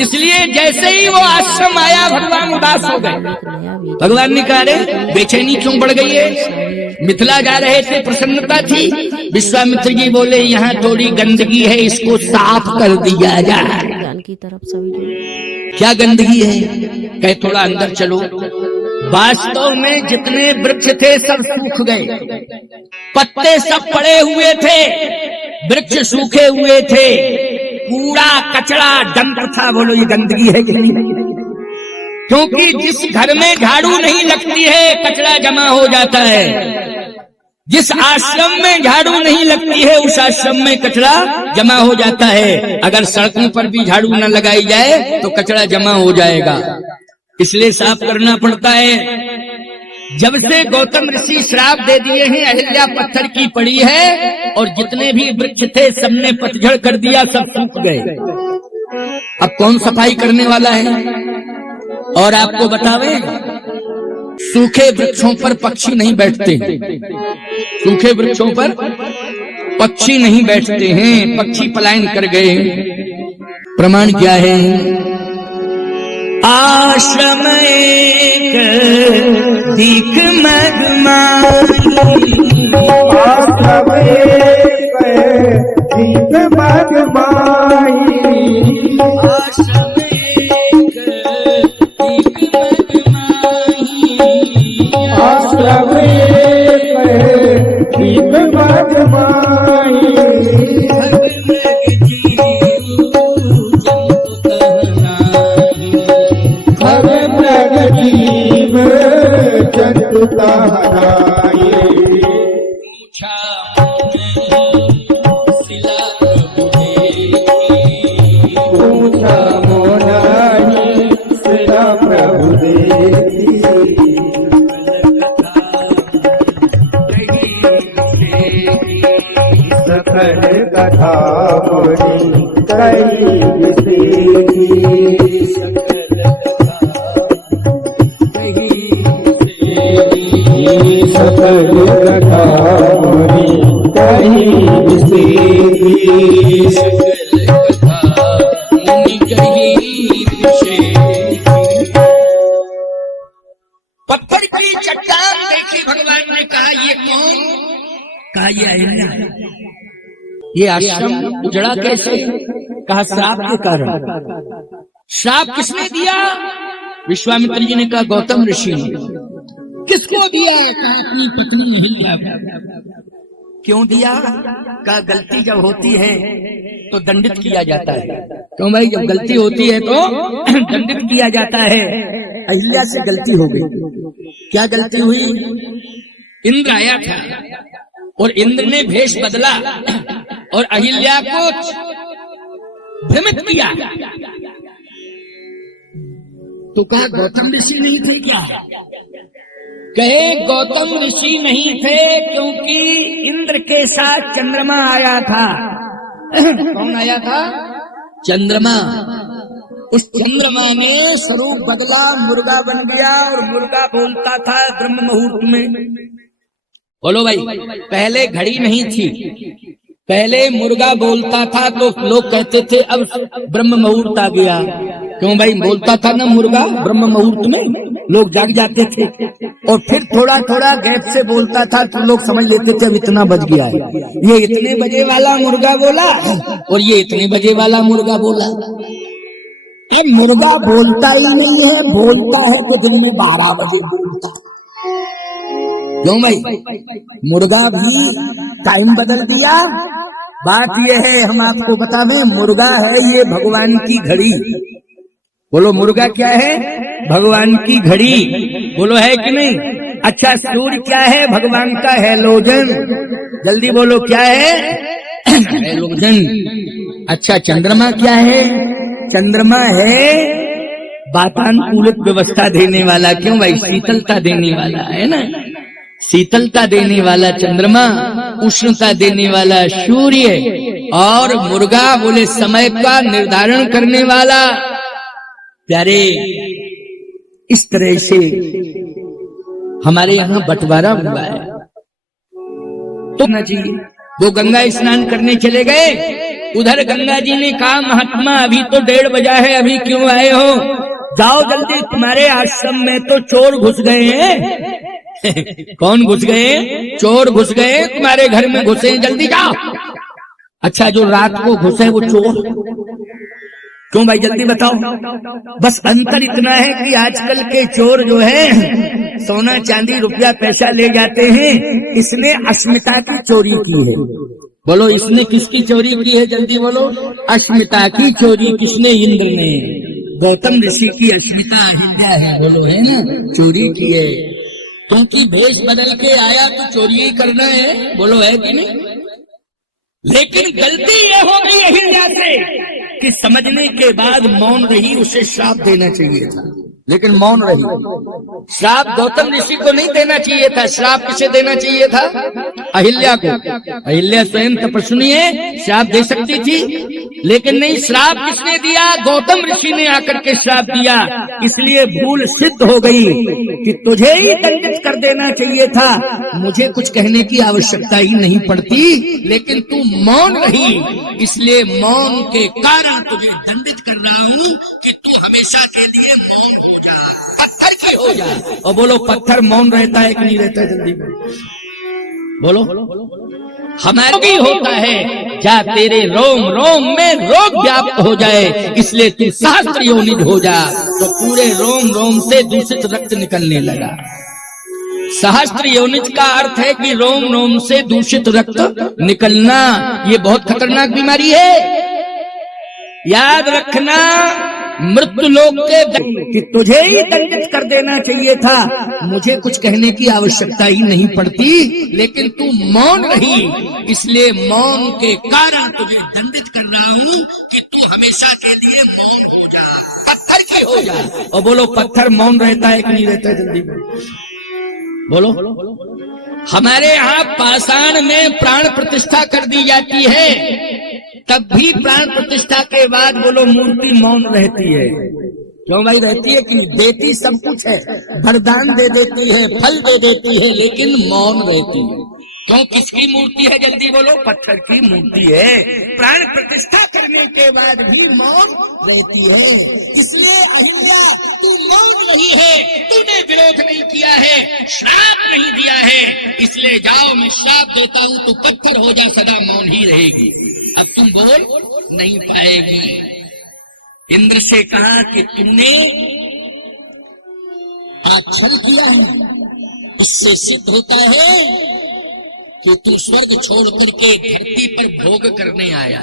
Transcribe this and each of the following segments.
इसलिए जैसे ही वो आश्रम आया भगवान उदास हो गए। भगवान ने कहा, अरे बेचैनी क्यों बढ़ गई है? मिथिला जा रहे थे, प्रसन्नता थी। विश्वामित्र जी बोले, यहाँ थोड़ी गंदगी है, इसको साफ कर दिया जाए। की तरफ सभी क्या गंदगी है? कहे थोड़ा अंदर चलो। वास्तव में जितने वृक्ष थे सब सूख गए, पत्ते सब पड़े हुए थे, वृक्ष सूखे हुए थे, कूड़ा कचरा डंप था। बोलो ये गंदगी है कि नहीं? क्योंकि जिस घर में झाड़ू नहीं लगती है कचरा जमा हो जाता है। जिस आश्रम में झाड़ू नहीं लगती है उस आश्रम में कचरा जमा हो जाता है। अगर सड़कों पर भी झाड़ू न लगाई जाए तो कचरा जमा हो जाएगा, इसलिए साफ करना पड़ता है। जब से गौतम ऋषि श्राप दे दिए हैं, अहिल्या पत्थर की पड़ी है और जितने भी वृक्ष थे सबने पतझड़ कर दिया, सब सूख गए। अब कौन सफाई करने वाला है? और आपको बतावे, सूखे वृक्षों पर पक्षी नहीं बैठते। सूखे वृक्षों पर पक्षी नहीं बैठते हैं, पक्षी पलायन कर गए। प्रमाण क्या है? आश्रम एक दीख मगमाई, आश्रम एक दीख मगमाई, आश्रम एक दीख मगमाई, आश्रम एक दीख मगमाई, जंतुता हराए। पूछा मोनाही सिला प्रभु देखी, सकल कथा मोरी कही देखी, सकल कथा मोरी कही देखी, पत्थर की चट्टान देखी। भगवान ने कहा, ये कौन? कहा, ये अहिल्या। ये आश्रम उजड़ा कैसे? कहा, श्राप के कारण। श्राप किसने दिया? विश्वामित्र जी ने कहा, गौतम ऋषि ने। किसको दिया? कहा, अपनी पत्नी अहिल्या। क्यों दिया? कहा, गलती जब होती है तो दंडित किया जाता है। क्यों भाई? जब गलती होती है तो दंडित किया जाता है। अहिल्या से गलती हो गई। क्या गलती हुई? इंद्र आया था और इंद्र ने भेष बदला और अहिल्या को भ्रमित किया। तो कहा, गौतम ऋषि नहीं थे क्या? कहे, गौतम ऋषि नहीं थे क्योंकि इंद्र के साथ चंद्रमा आया था। कौन आया था? चंद्रमा। उस चंद्रमा ने स्वरूप बदला, मुर्गा बन गया और मुर्गा बोलता था ब्रह्म मुहूर्त में। बोलो भाई, पहले घड़ी नहीं थी, पहले मुर्गा बोलता था तो लोग कहते थे अब ब्रह्म मुहूर्त आ गया। क्यों भाई? बोलता था ना मुर्गा ब्रह्म मुहूर्त में, लोग जाग जाते थे। और फिर थोड़ा थोड़ा गैप से बोलता था तो लोग समझ लेते थे अब इतना बज गया है। ये इतने बजे वाला मुर्गा बोला और ये इतने बजे वाला मुर्गा बोला। अब मुर्गा बोलता ही नहीं है, बोलता है तो दिन में 12 बजे बोलता। क्यों भाई? मुर्गा भी टाइम बदल दिया। बात ये है, हम आपको बता दें, मुर्गा है ये भगवान की घड़ी। बोलो, मुर्गा क्या है? भगवान की घड़ी। बोलो, है कि नहीं? अच्छा, सूर्य क्या है? भगवान का हैलोजन। जल्दी बोलो, क्या है? हैलोजन। अच्छा, चंद्रमा क्या है? चंद्रमा है वातानुकूलित व्यवस्था देने वाला। क्यों भाई? शीतलता देने वाला है ना, शीतलता देने वाला चंद्रमा, उष्णता देने वाला सूर्य, और मुर्गा बोले समय का निर्धारण करने वाला। प्यारे, इस तरह से हमारे यहाँ बंटवारा हुआ है। तो ना जी, वो गंगा स्नान करने चले गए उधर गंगा जी ने कहा महात्मा अभी तो 1:30 बजा है, अभी क्यों आए हो? जाओ जल्दी, तुम्हारे आश्रम में तो चोर घुस गए हैं। कौन घुस गए? चोर घुस गए, तुम्हारे घर में घुसे हैं, जल्दी जाओ। अच्छा, जो रात को घुसे वो चोर क्यों भाई, जल्दी बताओ। बस अंतर इतना है कि आजकल के चोर जो है सोना चांदी रुपया पैसा ले जाते हैं, इसने अस्मिता की चोरी की है। बोलो, इसने किसकी चोरी की है? जल्दी बोलो। अस्मिता की चोरी किसने? इंद्र ने। गौतम ऋषि की अस्मिता अहिल्या है, बोलो, है ना, चोरी की है। क्योंकि भेष बदल के आया तो चोरी ही करना है, बोलो, है कि नहीं? लेकिन गलती ये हो गई अहिल्या से कि समझने के बाद मौन रही, उसे श्राप देना चाहिए था, लेकिन मौन रही। श्राप गौतम ऋषि को नहीं देना चाहिए था, श्राप किसे देना चाहिए था? अहिल्या को। अहिल्या स्वयं तपस्विनी है, श्राप दे सकती थी, लेकिन नहीं, श्राप किसने दिया? गौतम ऋषि ने आकर के श्राप दिया। इसलिए भूल सिद्ध हो गई कि तुझे ही दंडित कर देना चाहिए था, मुझे कुछ कहने की आवश्यकता ही नहीं पड़ती, लेकिन तू मौन रही, इसलिए मौन के कारण तुझे दंडित कर रहा हूँ कि तू हमेशा के लिए मौन हो जा, पत्थर की हो जा। और बोलो, पत्थर मौन रहता है कि नहीं रहता है? जल्दी बोलो। हमारा भी होता है, जा तेरे रोम रोम में रोग व्याप्त हो जाए, इसलिए तू सहस्त्र योनिज हो जा। तो पूरे रोम रोम से दूषित रक्त निकलने लगा। सहस्त्र योनिज का अर्थ है कि रोम रोम से दूषित रक्त निकलना, ये बहुत खतरनाक बीमारी है, याद रखना। मृत्यु लोक के कि तुझे ही दंडित कर देना चाहिए था, मुझे कुछ कहने की आवश्यकता ही नहीं पड़ती, लेकिन तू मौन रही, इसलिए मौन के कारण तुझे दंडित कर रहा हूँ कि तू हमेशा के लिए मौन हो जा, पत्थर की हो जा। और बोलो, पत्थर मौन रहता है कि नहीं रहता है? जल्दी बोलो। हमारे यहाँ पाषाण में प्राण प्रतिष्ठा कर दी जाती है, तब भी प्राण प्रतिष्ठा के बाद बोलो मूर्ति मौन रहती है। क्यों भाई रहती है? कि देती सब कुछ है, वरदान दे देती है, फल दे देती है, लेकिन मौन रहती है। क्यों? किसकी मूर्ति है? जल्दी बोलो। पत्थर की मूर्ति है, प्राण प्रतिष्ठा करने के बाद भी मौन रहती है। इसलिए अहिल्या, तू मौन रही है, तूने विरोध नहीं किया है, श्राप नहीं दिया है, इसलिए जाओ, मैं श्राप देता हूँ, तू पत्थर हो जा, सदा मौन ही रहेगी, अब तुम बोल नहीं पाएगी। इंद्र से कहा कि तुमने आच्छल किया है, इससे सिद्ध होता है कि तू स्वर्ग छोड़ करके धरती पर भोग करने आया।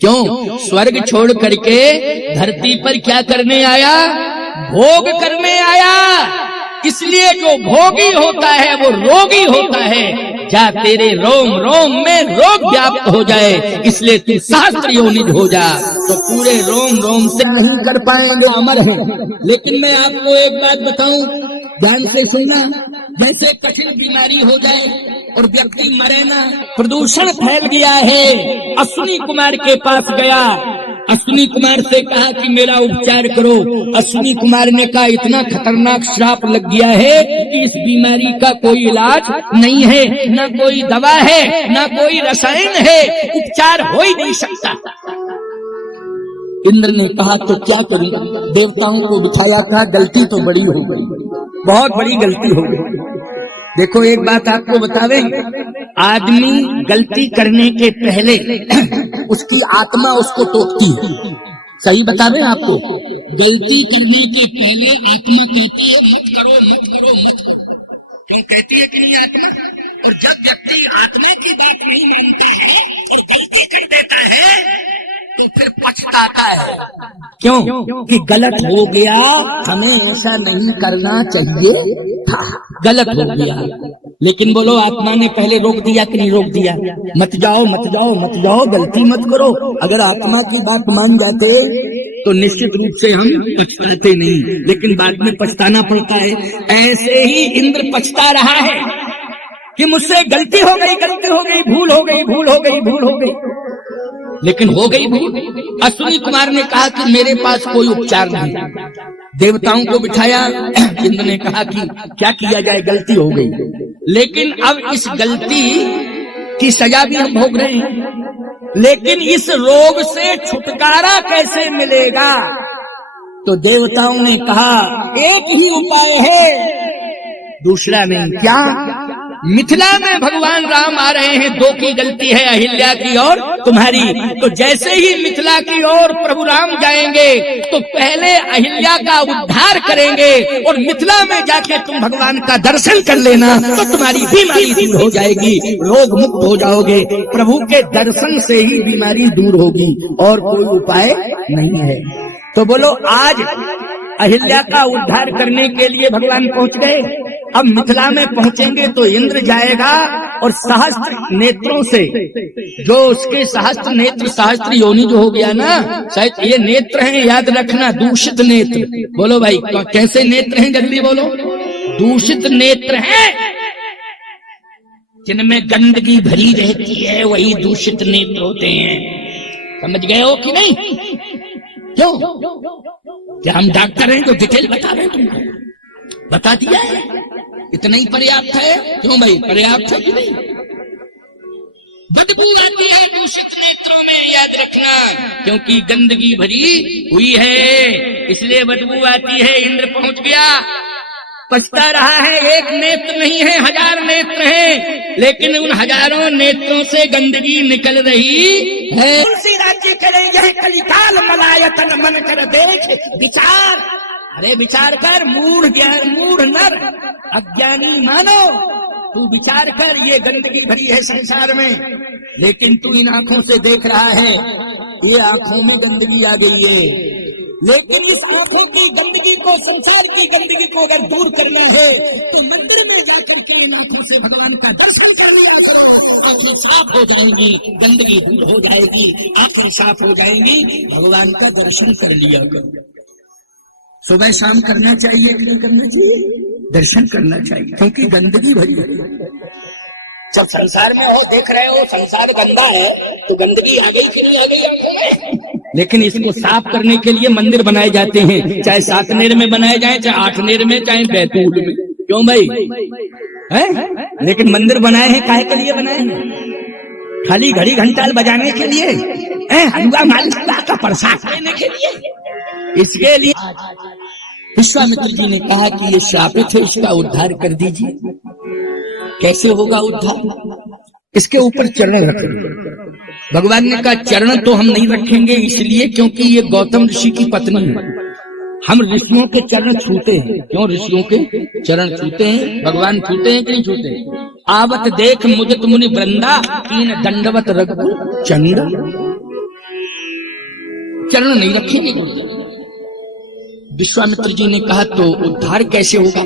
क्यों? स्वर्ग छोड़ करके धरती पर क्या करने आया? भोग करने आया। इसलिए जो भोगी होता है वो रोगी होता है, जा तेरे रोम रोम में रोग व्याप्त हो जाए, इसलिए तू सहस्त्र योनिज हो जा। तो पूरे रोम रोम से नहीं कर पाएंगे, अमर है। लेकिन मैं आपको एक बात बताऊं, ध्यान से सुनना। जैसे कठिन बीमारी हो जाए और व्यक्ति मरे ना, प्रदूषण फैल गया है, अश्विनी कुमार के पास गया, अश्विनी कुमार से कहा कि मेरा उपचार करो। अश्विनी कुमार ने कहा इतना खतरनाक श्राप लग गया है कि इस बीमारी का कोई इलाज नहीं है, न कोई दवा है, न कोई रसायन है, उपचार हो ही नहीं सकता। इंद्र ने कहा तो क्या करूं? देवताओं को बिठाया, कहा गलती तो बड़ी हो गई, बहुत बड़ी गलती हो गई। देखो एक बात आपको बतावे, आदमी गलती करने के पहले उसकी आत्मा उसको टोकती है। सही बतावे आपको, गलती करने के पहले आत्मा कहती है मत करो मत करो मत करो, तुम कहती है कि नहीं आत्मा? और जब व्यक्ति आत्मा की बात नहीं मानता है और गलती कर देता है तो फिर पछताता है। क्यों? कि गलत हो गया, हमें ऐसा नहीं करना चाहिए था, गलत हो गया। लेकिन बोलो आत्मा ने पहले रोक दिया कि नहीं रोक दिया? मत जाओ मत जाओ मत जाओ, गलती मत करो। अगर आत्मा की बात मान जाते तो निश्चित रूप से हम पछताते नहीं, लेकिन बाद में पछताना पड़ता है। ऐसे ही इंद्र पछता रहा है कि मुझसे गलती हो गई, गलती हो गई, भूल हो गई, भूल हो गई, भूल हो गई, लेकिन हो गई भूल। अश्विनी कुमार ने कहा कि मेरे पास कोई उपचार नहीं। देवताओं को बिठाया, इंद्र ने कहा कि क्या किया जाए, गलती हो गई, लेकिन अब इस गलती की सजा भी हम भोग रहे हैं। लेकिन इस रोग से छुटकारा कैसे मिलेगा? तो देवताओं ने कहा एक ही उपाय है, दूसरा नहीं। क्या? मिथिला में भगवान राम आ रहे हैं, दो की गलती है, अहिल्या की और तुम्हारी। तो जैसे ही मिथिला की ओर प्रभु राम जाएंगे तो पहले अहिल्या का उद्धार करेंगे और मिथिला में जाके तुम भगवान का दर्शन कर लेना तो तुम्हारी बीमारी दूर हो जाएगी, रोग मुक्त हो जाओगे। प्रभु के दर्शन से ही बीमारी दूर होगी और कोई उपाय नहीं है। तो बोलो, आज अहिल्या का उद्धार करने के लिए भगवान पहुंच गए। अब मिथिला में पहुंचेंगे तो इंद्र जाएगा और सहस्त्र नेत्रों से, जो उसके सहस्त्र नेत्र, सहस्त्र योनि जो हो गया ना, शायद ये नेत्र हैं, याद रखना, दूषित नेत्र। बोलो भाई, कैसे नेत्र हैं? जल्दी बोलो। दूषित नेत्र हैं, जिनमें गंदगी भरी रहती है, वही दूषित नेत्र होते हैं। समझ गए हो कि नहीं? क्यों? क्या हम डॉक्टर हैं जो डिटेल बता रहे हैं तुमको? बता दिया है, इतना ही पर्याप्त है। क्यों भाई, पर्याप्त है कि नहीं? बदबू आती है दूषित नेत्रों में, याद रखना, क्योंकि गंदगी भरी हुई है, इसलिए बदबू आती है। इंद्र पहुंच गया, पछता रहा है, एक नेत्र नहीं है, 1000 नेत्र हैं, लेकिन उन हजारों नेत्रों से गंदगी निकल रही है। तुलसी राज्य करे जय कलिकाल मलायतन मन कर देख विचार। अरे विचार कर, मूढ़ ज्ञान, मूढ़ नर, अज्ञानी मानो, तू विचार कर, ये गंदगी भरी है संसार में, लेकिन तू इन आंखों से देख रहा है, ये आंखों में गंदगी आ गई है। लेकिन इस आंखों की गंदगी को, संसार की गंदगी को अगर दूर करना है तो मंदिर में जाकर के इन आंखों से भगवान का दर्शन कर लिया करो, आंखें साफ हो जाएंगी, गंदगी दूर हो जाएगी, आंखें साफ हो जाएंगी, भगवान का दर्शन कर लिया करो। सुबह शाम करना चाहिए, क्या करना चाहिए? दर्शन करना चाहिए, क्योंकि गंदगी भरी है। जब संसार में हो, देख रहे हो संसार गंदा है, तो गंदगी आ गई कि नहीं आ गई आंखों में? लेकिन इसको साफ करने के लिए मंदिर बनाए जाते हैं, चाहे सातनेर में बनाए जाए, चाहे आठनेर में, चाहे बैतूल में। क्यों भाई? है? लेकिन मंदिर बनाए हैं, काहे के लिए बनाए हैं? खाली घड़ी घंटाल बजाने के लिए? हलवा मालिका का प्रसाद लेने के लिए? इसके लिए विश्वामित्र जी ने कहा कि ये श्रापित है, इसका उद्धार कर दीजिए। कैसे होगा उद्धार? इसके ऊपर चरण रख दो। भगवान ने कहा चरण तो हम नहीं रखेंगे, इसलिए क्योंकि ये गौतम ऋषि की पत्नी है, हम ऋषियों के चरण छूते हैं। क्यों ऋषियों के चरण छूते हैं? भगवान छूते हैं कि नहीं छूते हैं? आवत देख मुदित मुनि वृंदा, कीन दंडवत रघु चंदा। चरण नहीं रखेंगे। विश्वामित्र जी ने कहा तो उद्धार कैसे होगा?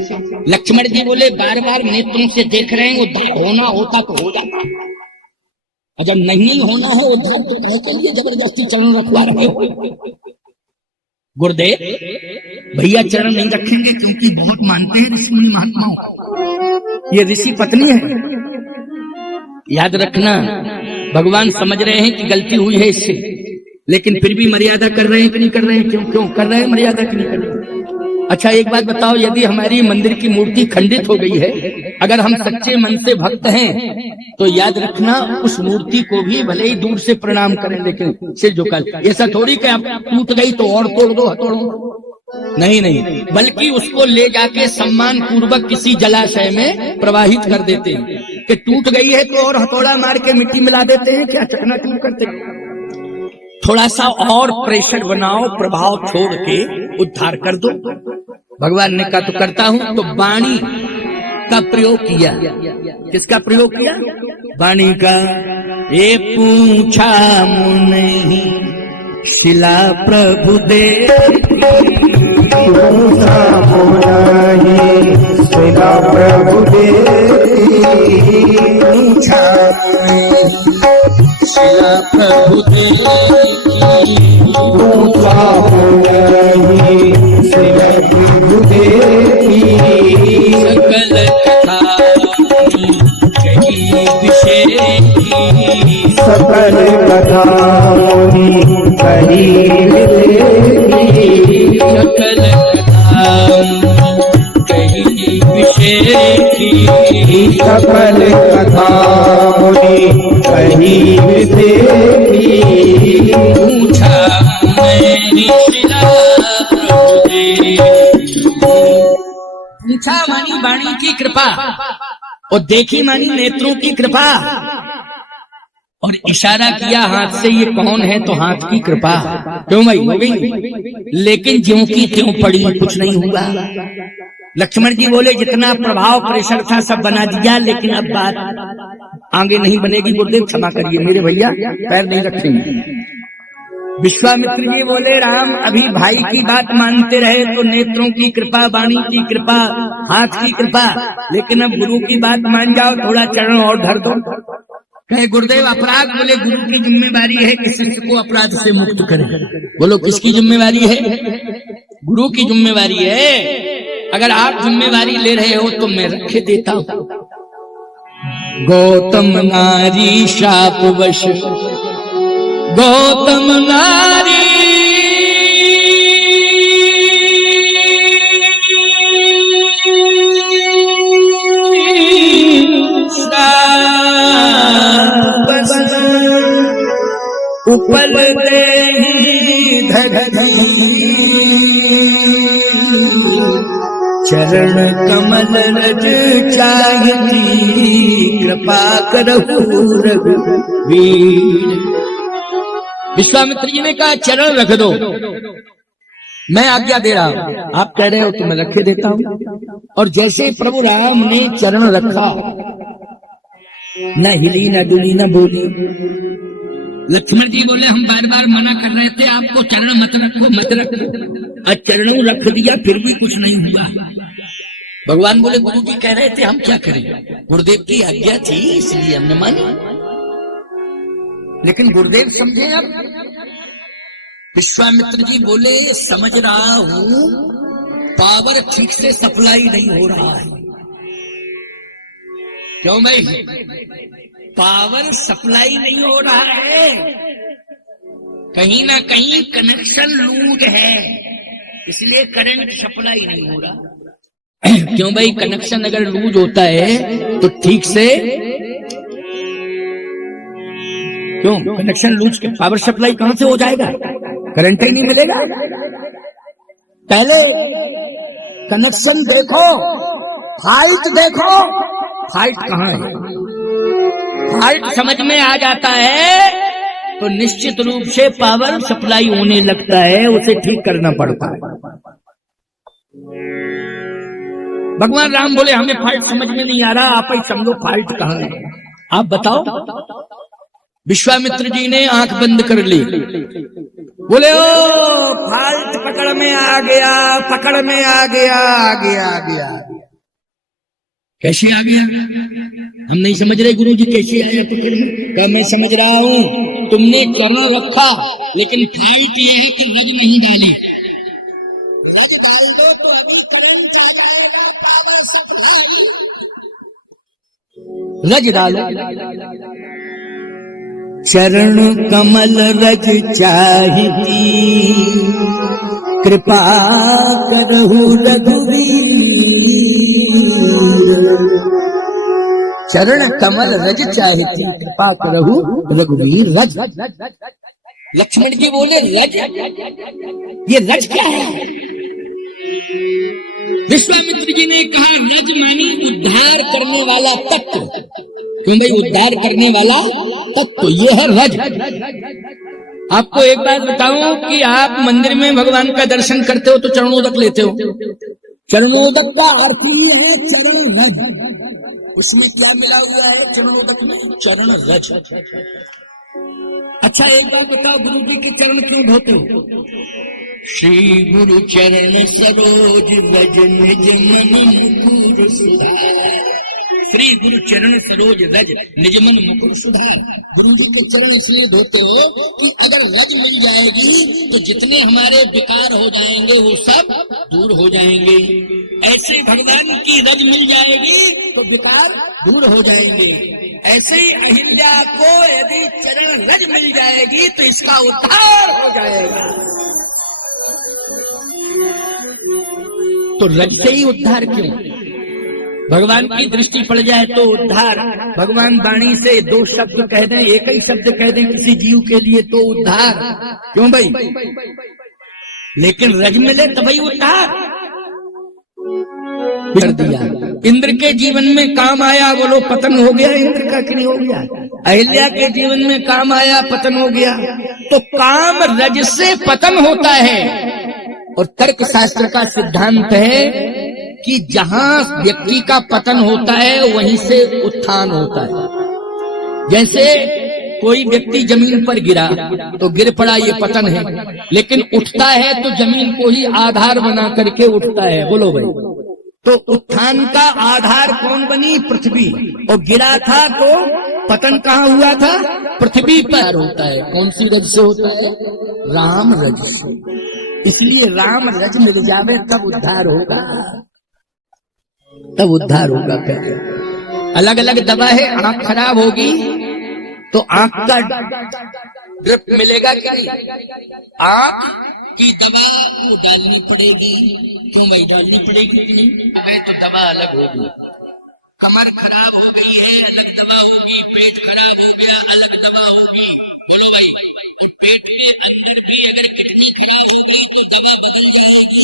लक्ष्मण जी बोले बार बार नेत्रों से देख रहे हैं, उद्धार होना होता तो हो जाता, अगर नहीं होना है उद्धार तो कह के लिए जबरदस्ती चरण रखवा रहे हो? गुरुदेव भैया चरण नहीं रखेंगे, क्योंकि बहुत मानते हैं ऋषि मुनि महात्माओं, ये ऋषि पत्नी है। याद रखना, भगवान समझ रहे हैं कि गलती हुई है इससे, लेकिन फिर भी मर्यादा कर रहे हैं कि नहीं कर रहे हैं? क्यों क्यों कर रहे हैं मर्यादा कि नहीं कर रहे हैं? अच्छा एक बात बताओ, यदि हमारी मंदिर की मूर्ति खंडित हो गई है, अगर हम सच्चे मन से भक्त हैं, तो याद रखना उस मूर्ति को भी भले ही दूर से प्रणाम करें, लेकिन सिर झुका। ऐसा थोड़ी कि आप टूट गई तो और तोड़ दो, हथौड़ो, नहीं नहीं, बल्कि उसको ले जाके सम्मान पूर्वक किसी जलाशय में प्रवाहित कर देते हैं। कि टूट गई है तो और हथौड़ा मार के मिट्टी मिला देते हैं क्या? चकनाचूर करते हैं। थोड़ा सा और प्रेशर बनाओ, प्रभाव छोड़ के उद्धार कर दो। भगवान ने कहा तो करता हूं। तो वाणी का प्रयोग किया। किसका प्रयोग किया? वाणी का। ये पूछा मुनि शिला प्रभु दे, पूछा मुनि शिला प्रभु दे, पूछा शिला प्रभु दे, पूछा मुनि शिला प्रभु दे, सकल कथा कही विशेष, सकल कथा मुनि कही विशेष, सकल कथा कही विशेष, सकल कथा मुनि कही विशेष, पूछा मैंने शिला प्रभु देव। पूछा मानी वाणी की कृपा और देखी मानी नेत्रों की कृपा, और इशारा किया हाथ से, ये कौन है, तो हाथ की कृपा। क्यों भाई हो गई, लेकिन ज्यों की त्यों पड़ी, कुछ नहीं हुआ। लक्ष्मण जी बोले जितना प्रभाव प्रेशर था सब बना दिया, लेकिन अब बात आगे नहीं बनेगी। गुरुदेव क्षमा करिए मेरे भैया, पैर नहीं रखेंगे। विश्वामित्र जी बोले राम अभी भाई की बात मानते रहे तो नेत्रों की कृपा, वाणी की कृपा, हाथ की कृपा, लेकिन अब गुरु की बात मान जाओ, थोड़ा चरण और धर दो। कहे गुरुदेव अपराध, बोले गुरु की जिम्मेवारी है कि शिष्य को अपराध से मुक्त करे। बोलो किसकी जिम्मेवारी है? गुरु की जिम्मेवारी है। अगर आप जिम्मेवारी ले रहे हो तो मैं रखे देता हूं। गौतम नारी शापवश, गौतम नारी उपल देहि धरधि, चरण कमल रज चाहि, कृपा करहु रघुवीर। विश्वामित्र जी ने कहा चरण रख दो, मैं आज्ञा दे रहा हूं, आप कह रहे हो तो मैं रखे देता हूं। और जैसे प्रभु राम ने चरण रखा, न हिली न डुली न बोली। लक्ष्मण जी बोले हम बार बार मना कर रहे थे आपको चरण मत रखो मत रखो, और चरणों रख दिया फिर भी कुछ नहीं हुआ। भगवान बोले गुरु जी कह रहे थे हम क्या करें, गुरुदेव की आज्ञा थी इसलिए हमने मानी। लेकिन गुरुदेव समझे अब। विश्वामित्र जी बोले समझ रहा हूं, पावर ठीक से सप्लाई नहीं हो रहा है। क्यों भाई? पावर सप्लाई नहीं हो रहा है, कहीं ना कहीं कनेक्शन लूज है, इसलिए करंट सप्लाई नहीं हो रहा। क्यों भाई? कनेक्शन अगर लूज होता है तो ठीक से, क्यों कनेक्शन लूज के पावर सप्लाई कहां से हो जाएगा? करंट ही नहीं मिलेगा। पहले कनेक्शन देखो, फाइट देखो, फाइट कहां है। फाइट समझ में आ जाता है तो निश्चित रूप से पावर सप्लाई होने लगता है, उसे ठीक करना पड़ता है। भगवान राम बोले हमें फाइट समझ में नहीं आ रहा, आप ही समझो फाइट कहां है, आप बताओ। विश्वामित्र जी ने आंख बंद कर ली, बोले ओ फाइट पकड़ में आ गया, पकड़ में आ गया, आ गया, आ गया। कैसे आ गया? हम नहीं समझ रहे गुरु जी कैसे आया पकड़ में। क्या मैं समझ रहा हूं, तुमने चरण रखा लेकिन फाइट यह है कि रज नहीं डाले। रज डाल दो तो अभी करंट आ जाएगा, पावर सप्लाई। रज डालो। चरण कमल रज चाहिए, कृपा करहु रघुवीर। चरण कमल रज चाहिए, कृपा करहु रघुवीर। रज, लक्ष्मण जी बोले रज, ये रज क्या है? विश्वामित्र जी ने कहा रज मानी उद्धार करने वाला तत्व। क्यों भाई? उद्धार करने वाला तत्व ये है रज। आपको एक बात बताऊं कि आप मंदिर में भगवान का दर्शन करते हो तो चरणोदक लेते हो। चरणोदक का अर्थ ही है चरण रज। उसमें क्या मिला हुआ है चरणोदक में? चरण रज। अच्छा एक बात बताओ, गुरु जी के चरण क्यों धोते हो? श्री गुरु चरण सरोज रज निज मन मुकुर सुधार। श्री गुरु चरण सरोज रज निज मन मुकुर सुधार। गुरु जी के चरण इसलिए धोते हो कि अगर रज मिल जाएगी तो जितने हमारे विकार हो जाएंगे वो सब दूर हो जाएंगे। ऐसे भगवान की रज मिल जाएगी तो विकार दूर हो जाएंगे। ऐसे ही अहिल्या को यदि चरण रज मिल जाएगी तो इसका उद्धार हो जाएगा। तो रज से ही उद्धार क्यों? भगवान की दृष्टि पड़ जाए तो उद्धार भगवान वाणी से दो शब्द कह दें, एक ही शब्द कह दें किसी जीव के लिए तो उद्धार, क्यों भाई? लेकिन रज मिले तो भाई उद्धार कर दिया। इंद्र के जीवन में काम आया, बोलो पतन हो गया इंद्र का कि नहीं हो गया? अहिल्या के जीवन में काम आया, पतन हो गया। तो काम रज से पतन होता है, और तर्क शास्त्र का सिद्धांत है कि जहां व्यक्ति का पतन होता है वहीं से उत्थान होता है। जैसे कोई व्यक्ति जमीन पर गिरा तो गिर पड़ा, ये पतन है, लेकिन उठता है तो जमीन को ही आधार बना करके उठता है, बोलो भाई। तो उत्थान का आधार कौन बनी? पृथ्वी। और गिरा था तो पतन कहाँ हुआ था? पृथ्वी पर होता है। कौन सी रज से होता है? राम रज से। इसलिए राम रज मिल जावे तब उद्धार होगा, तब उद्धार होगा। अलग अलग दवा है, आंख खराब होगी तो आंख का ड्रिप मिलेगा कि नहीं? आंख की दवा को डालनी पड़ेगी, क्यों भाई? डालनी पड़ेगी कि नहीं? तो दवा अलग होगी। कमर खराब हो गई है, अलग दवा होगी। पेट खराब हो गया, अलग दवा होगी, बोलो भाई। पेट के अंदर भी अगर किडनी खराब होगी तो दवा बदलना होगा।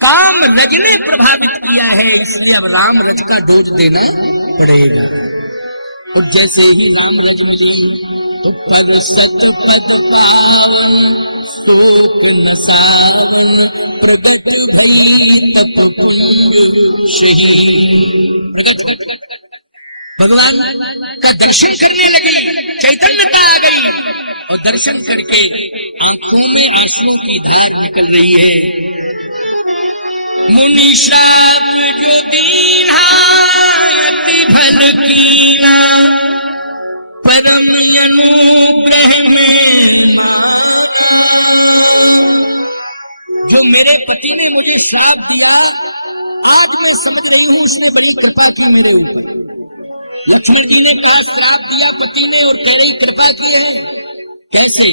काम रज ने प्रभावित किया है, इसलिए अब राम रज का दूध देना पड़ेगा। और जैसे ही राम रज मिले तो पद सत पद पावन स्तोत्र सावन प्रगट भई तप भगवान का दर्शन करने लगे, चैतन्यता आ गई, और दर्शन करके आंखों में आंसुओं की धार निकल रही है। मुनि श्राप जो दीना अति भल कीना, परम अनुग्रह में जो मेरे पति ने मुझे श्राप दिया, आज मैं समझ रही हूँ उसने बड़ी कृपा की मेरे ऊपर। लक्ष्मण जी ने कहा श्राप दिया पति ने और तेरी कृपा की है, कैसे?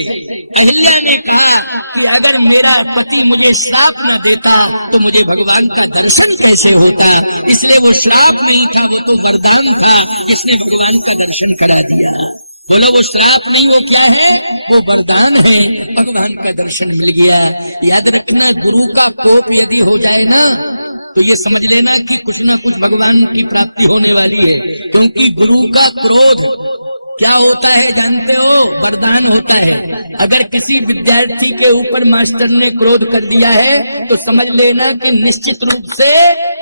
अहिल्या ने कहा कि अगर मेरा पति मुझे श्राप न देता तो मुझे भगवान का दर्शन कैसे होता? इसलिए वो श्राप नहीं था, वो तो वरदान था, इसलिए भगवान का दर्शन करा दिया। बोलो वो श्राप नहीं, वो क्या है? वो वरदान है, भगवान का दर्शन मिल गया। याद रखना, गुरु का कोप यदि हो जाए ना तो ये समझ लेना कि कुछ ना कुछ भगवान की प्राप्ति होने वाली है। क्योंकि गुरु का क्रोध क्या होता है जानते हो? वरदान होता है। अगर किसी विद्यार्थी के ऊपर मास्टर ने क्रोध कर दिया है तो समझ लेना कि निश्चित रूप से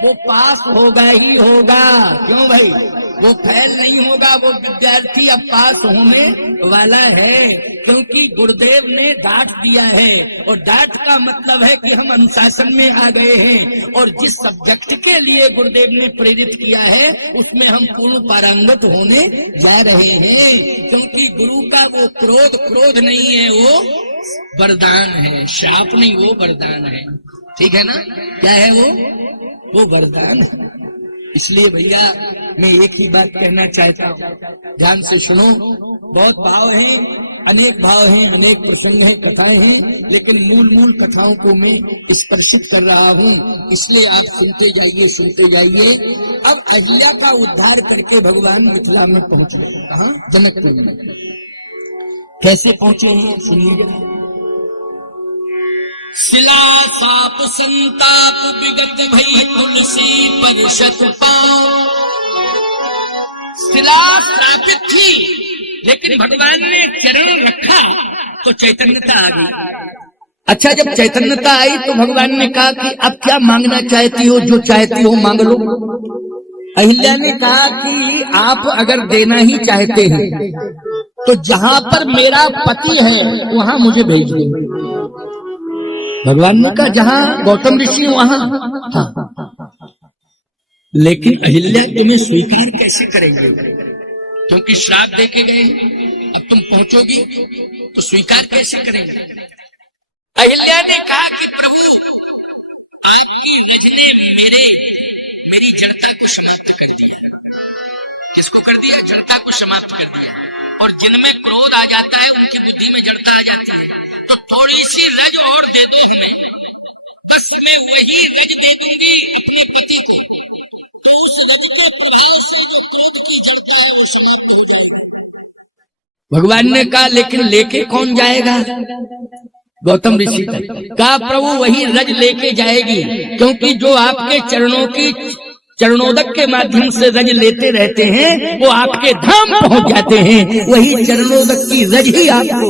वो पास होगा ही होगा। क्यों भाई? वो फेल नहीं होगा, वो विद्यार्थी अब पास होने वाला है, क्योंकि गुरुदेव ने डांट दिया है। और डांट का मतलब है कि हम अनुशासन में आ गए हैं, और जिस सब्जेक्ट के लिए गुरुदेव ने प्रेरित किया है उसमें हम पूर्ण पारंगत होने जा रहे हैं। क्योंकि गुरु का वो क्रोध नहीं है, वो वरदान है। शाप नहीं, वो वरदान है। ठीक है ना? क्या है वो वरदान है। इसलिए भैया मैं एक ही बात कहना चाहता हूँ, ध्यान से सुनो। बहुत भाव है, अनेक भाव हैं, अनेक प्रसंग हैं, कथाएं हैं, लेकिन मूल कथाओं को मैं स्पर्शित कर रहा हूँ, इसलिए आप सुनते जाइए। अब अहिल्या का उद्धार करके भगवान मिथिला में पहुंच गए। कहाँ? जनकपुर में। कैसे पहुंचे हैं सुनिए। शिला साप संताप विगत भई तुलसी परिषद पाओ। शिला सापित थी, लेकिन भगवान ने चरण रखा तो चैतन्यता आ गई। अच्छा, जब चैतन्यता आई तो भगवान ने कहा कि अब क्या मांगना चाहती हो? जो चाहती हो मांग लो। अहिल्या ने कहा कि आप अगर देना ही चाहते हैं तो जहां पर मेरा पति है वहां मुझे भेज दो। भगवान ने कहा जहां गौतम ऋषि वहां। हाँ, लेकिन अहिल्या तुम्हें स्वीकार कैसे करेंगे? क्योंकि श्राप देके गए, अब तुम पहुंचोगी तो स्वीकार कैसे करेंगे? अहिल्या ने कहा कि प्रभु आपकी रज ने मेरी जड़ता को समाप्त कर दिया। किसको कर दिया? जड़ता को समाप्त कर दिया। और जिनमें क्रोध आ जाता है उनकी बुद्धि में जड़ता आ जाती है, तो थोड़ी सी रज और दे दो हमें, बस मैं वही रज दे दूंगी अपने पति को, तो उस रज का प्रभाव से जो क्रोध की जड़ता है वो समाप्त हो जाएगी। भगवान ने कहा लेकिन लेके कौन जाएगा? गौतम ऋषि कहा प्रभु वही रज लेके जाएगी, क्योंकि जो आपके चरणों की चरणोदक के माध्यम से रज लेते रहते हैं वो आपके धाम पहुंच जाते हैं। वही चरणोदक की रज ही आपको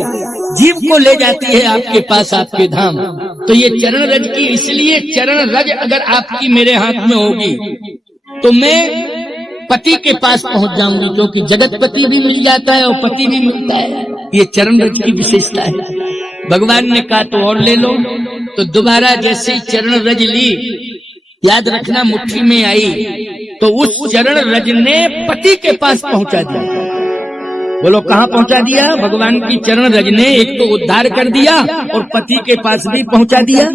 जीव को ले जाती है आपके पास, आपके धाम। तो ये चरण रज की, इसलिए चरण रज अगर आपकी मेरे हाथ में होगी तो मैं पति के पास पहुंच जाऊंगी, क्योंकि जगत पति भी मिल जाता है और पति भी मिलता है। ये चरण रज की विशेषता है। भगवान ने कहा तो और ले लो, तो दोबारा जैसे चरण रज ली, याद रखना मुट्ठी में आई, तो उस चरण रज ने पति के पास पहुंचा दिया। बोलो कहां पहुंचा दिया? भगवान की चरण रज ने एक तो उद्धार कर दिया और पति के पास भी पहुंचा दिया।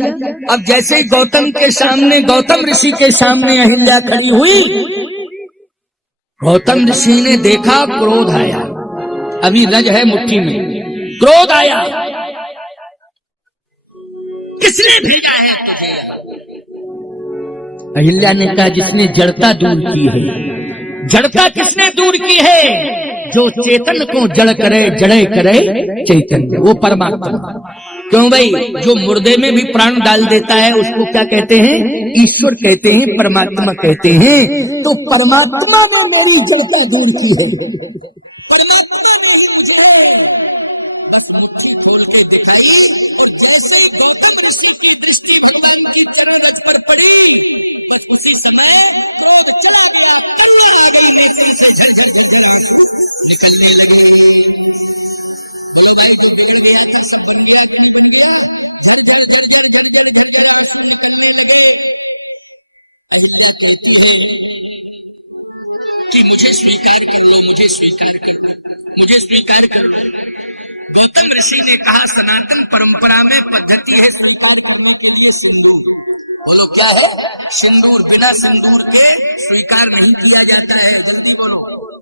अब जैसे ही गौतम के सामने, गौतम ऋषि के सामने अहिल्या खड़ी हुई, गौतम ऋषि ने देखा क्रोध आया, अभी रज है मुट्ठी में, क्रोध आया, किसने भेजा है? अहिल्या ने कहा जिसने जड़ता दूर की है। जड़ता किसने दूर की है? जो चेतन को जड़ करे, जड़े करे चैतन्य, वो परमात्मा। क्यों भाई? जो मुर्दे में भी प्राण डाल देता है उसको क्या कहते हैं? ईश्वर कहते हैं, परमात्मा कहते हैं। तो परमात्मा ने मेरी जड़ता दूर की है, परमात्मा ने ही मुझे और जैसे ही गौतम ऋषि की दृष्टि भगवान की चरण रज पर पड़ी, उसी समय क्रोध चढ़ा हुआ अल्लाह आ गई, नेत्री से झरझर के आंसू निकलने लगे। भाई तो बिगड़ गया, कैसा बन गया, कि मुझे स्वीकार कर लो, मुझे स्वीकार कर लो, मुझे स्वीकार कर लो। गौतम ऋषि ने कहा सनातन परंपरा में पद्धति है स्वीकार करने के लिए सिंदूर। बोलो क्या है? सिंदूर। बिना सिंदूर के स्वीकार नहीं किया जाता है। बोलो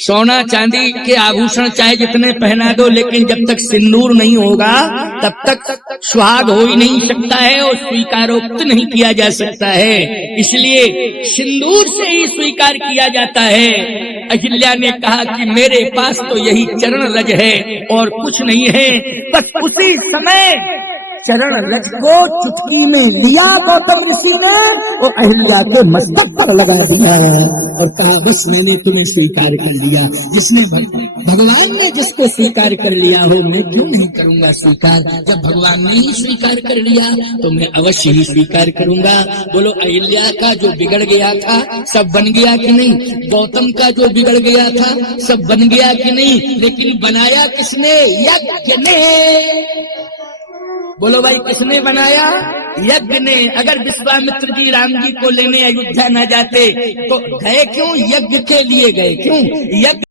सोना चांदी के आभूषण चाहे जितने पहना दो, लेकिन जब तक सिंदूर नहीं होगा तब तक सुहाग हो ही नहीं सकता है और स्वीकारोक्त नहीं किया जा सकता है। इसलिए सिंदूर से ही स्वीकार किया जाता है। अहिल्या ने कहा कि मेरे पास तो यही चरण रज है और कुछ नहीं है। बस उसी समय चरण रज को चुटकी में लिया गौतम ऋषि ने और अहिल्या के मस्तक पर लगा दिया और कहा बस मैंने तुम्हें स्वीकार कर लिया। जिसने भगवान ने जिसको स्वीकार कर लिया हो, मैं क्यों नहीं करूंगा स्वीकार? जब भगवान ने ही स्वीकार कर लिया तो मैं अवश्य ही स्वीकार करूंगा। बोलो अहिल्या का जो बिगड़ गया था सब बन गया कि नहीं? गौतम का जो बिगड़ गया था सब बन गया कि नहीं? लेकिन बनाया किसने? यज्ञ ने। बोलो भाई किसने बनाया? यज्ञ ने। अगर विश्वामित्र जी राम जी को लेने अयोध्या न जाते तो गए क्यों? यज्ञ के लिए गए। क्यों? यज्ञ